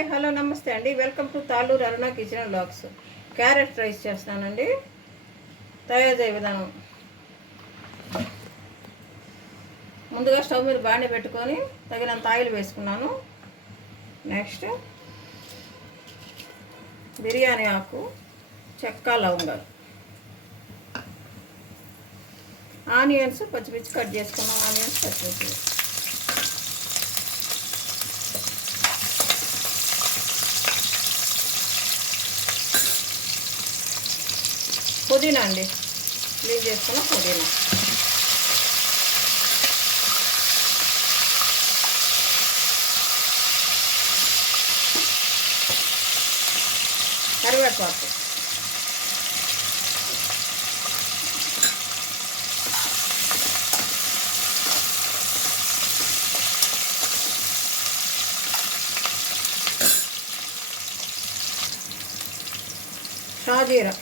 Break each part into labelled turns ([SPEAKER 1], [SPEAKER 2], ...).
[SPEAKER 1] Hi hello namaste అండి. Welcome to Talluru Aruna kitchen blogs carrot rice చేస్తున్నానండి. తయారు చేయ విధానం. ముందుగా స్టవ్ మీద బాండి పెట్టుకొని తగినంత ఆయిల్ వేసుకున్నాను. నెక్స్ట్ బిర్యానీ ఆకు చెక్క లవంగాలు. ఆనియన్స్ పచ్చిమిర్చి కట్ చేసుకున్నాం. ఆనియన్స్ పచ్చిమిర్చి. పుదీనా అండి. క్లీన్ చేసుకున్న పుదీనా. కరివేపాకు. షాజీరా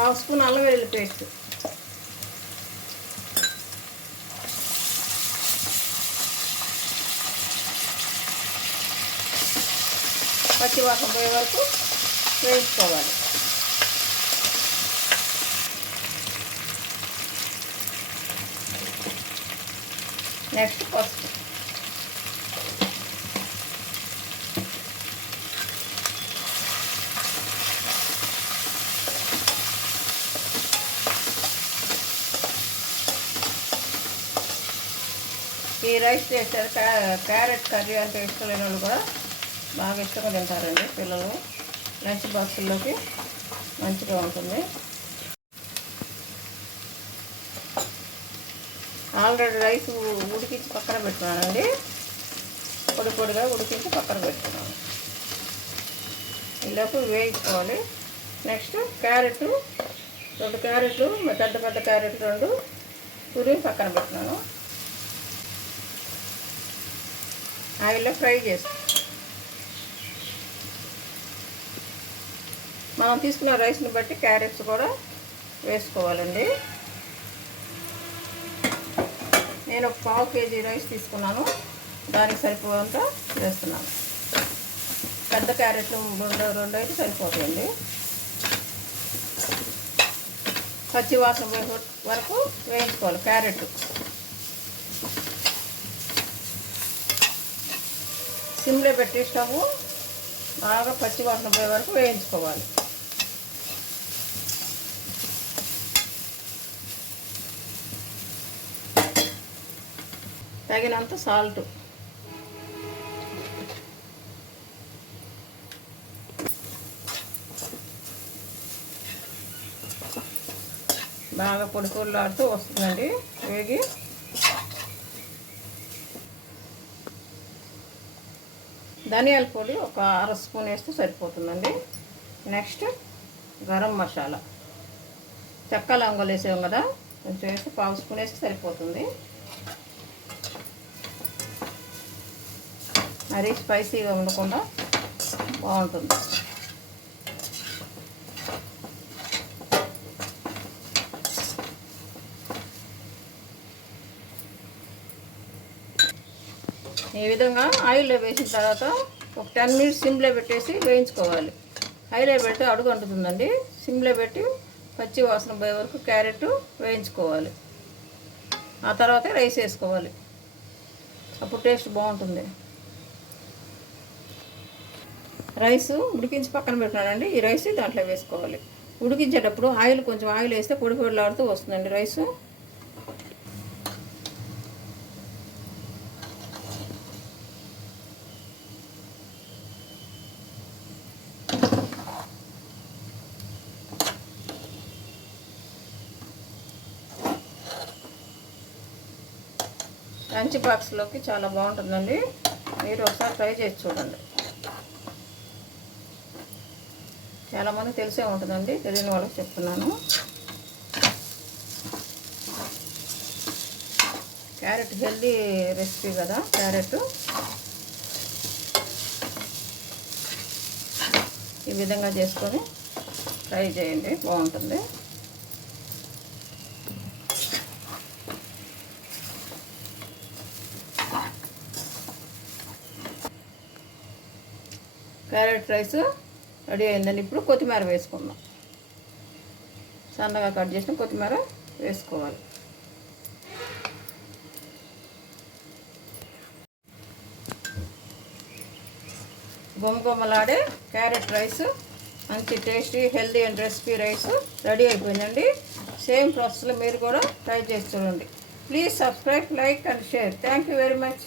[SPEAKER 1] పావు స్పూన్ అల్లం వెల్లుల్లి పేస్ట్. పచ్చివాసన పోయే వరకు వేయించుకోవాలి. నెక్స్ట్ పసుపు. ఈ రైస్ చేస్తారు. క్యా- క్యారెట్ కర్రీ అంటే ఇష్టం లేని వాళ్ళు కూడా బాగా ఇష్టంగా తింటారండి పిల్లలు. లంచ్ బాక్సుల్లోకి మంచిగా ఉంటుంది. ఆల్రెడీ రైస్ ఉడికించి పక్కన పెట్టుకున్నానండి. పొడి పొడిగా ఉడికించి పక్కన పెట్టుకున్నాను. ఈలోపు వేయించుకోవాలి. నెక్స్ట్ క్యారెట్ రెండు క్యారెట్లు పెద్ద పెద్ద క్యారెట్ రెండు తురిమి పక్కన పెట్టినాను ఆయిల్లో ఫ్రై చేసి మనం తీసుకున్న రైస్ని బట్టి క్యారెట్స్ కూడా వేసుకోవాలండి. నేను ఒక పావు కేజీ రైస్ తీసుకున్నాను. దానికి సరిపోయేంత వేస్తున్నాను. పెద్ద క్యారెట్లు రెండు రెండు అయితే సరిపోతాయండి. పచ్చి వాసన వరకు వేయించుకోవాలి క్యారెట్. సిమ్లో పెట్టి స్టవ్ బాగా పచ్చి వాసన పోయే వరకు వేయించుకోవాలి. తగినంత సాల్ట్ బాగా పొడి పొడిలాడుతూ వస్తుందండి. వేగి ధనియాల పొడి ఒక అర స్పూన్ వేస్తే సరిపోతుందండి. నెక్స్ట్ గరం మసాలా. చెక్క లవంగలు వేసాం కదా కొంచెం వేస్తే పావు స్పూన్ వేస్తే సరిపోతుంది. మరీ స్పైసీగా ఉండకుండా బాగుంటుంది. ఈ విధంగా ఆయిల్లో వేసిన తర్వాత ఒక టెన్ మినిట్స్ సిమ్లో పెట్టేసి వేయించుకోవాలి. ఆయిల్లో పెడితే అడుగు అంటుతుందండి. సిమ్లో పెట్టి పచ్చి వాసన పోయే వరకు క్యారెట్ వేయించుకోవాలి. ఆ తర్వాత రైస్ వేసుకోవాలి. అప్పుడు టేస్ట్ బాగుంటుంది. రైస్ ఉడికించి పక్కన పెట్టినానండి ఈ రైస్ దాంట్లో వేసుకోవాలి. ఉడికించేటప్పుడు ఆయిల్ కొంచెం ఆయిల్ వేస్తే పొడి పొడిలాడుతూ వస్తుందండి రైసు. లంచ్ బాక్స్లోకి చాలా బాగుంటుందండి. మీరు ఒకసారి ట్రై చేసి చూడండి. చాలామంది తెలిసే ఉంటుందండి తెలియని వాళ్ళకి చెప్తున్నాను. క్యారెట్ హెల్దీ రెసిపీ కదా క్యారెట్. ఈ విధంగా చేసుకొని ట్రై చేయండి బాగుంటుంది. క్యారెట్ రైస్ రెడీ అయిందండి. ఇప్పుడు కొత్తిమీర వేసుకుందాం. సన్నగా కట్ చేసిన కొత్తిమీర వేసుకోవాలి. గుమ్మగుమ్మలాడే క్యారెట్ రైస్ మంచి tasty healthy and recipe rice ready అయిపోయిందండి. సేమ్ ప్రాసెస్లో మీరు కూడా ట్రై చేసి చూడండి. Please subscribe like and share. Thank you very much.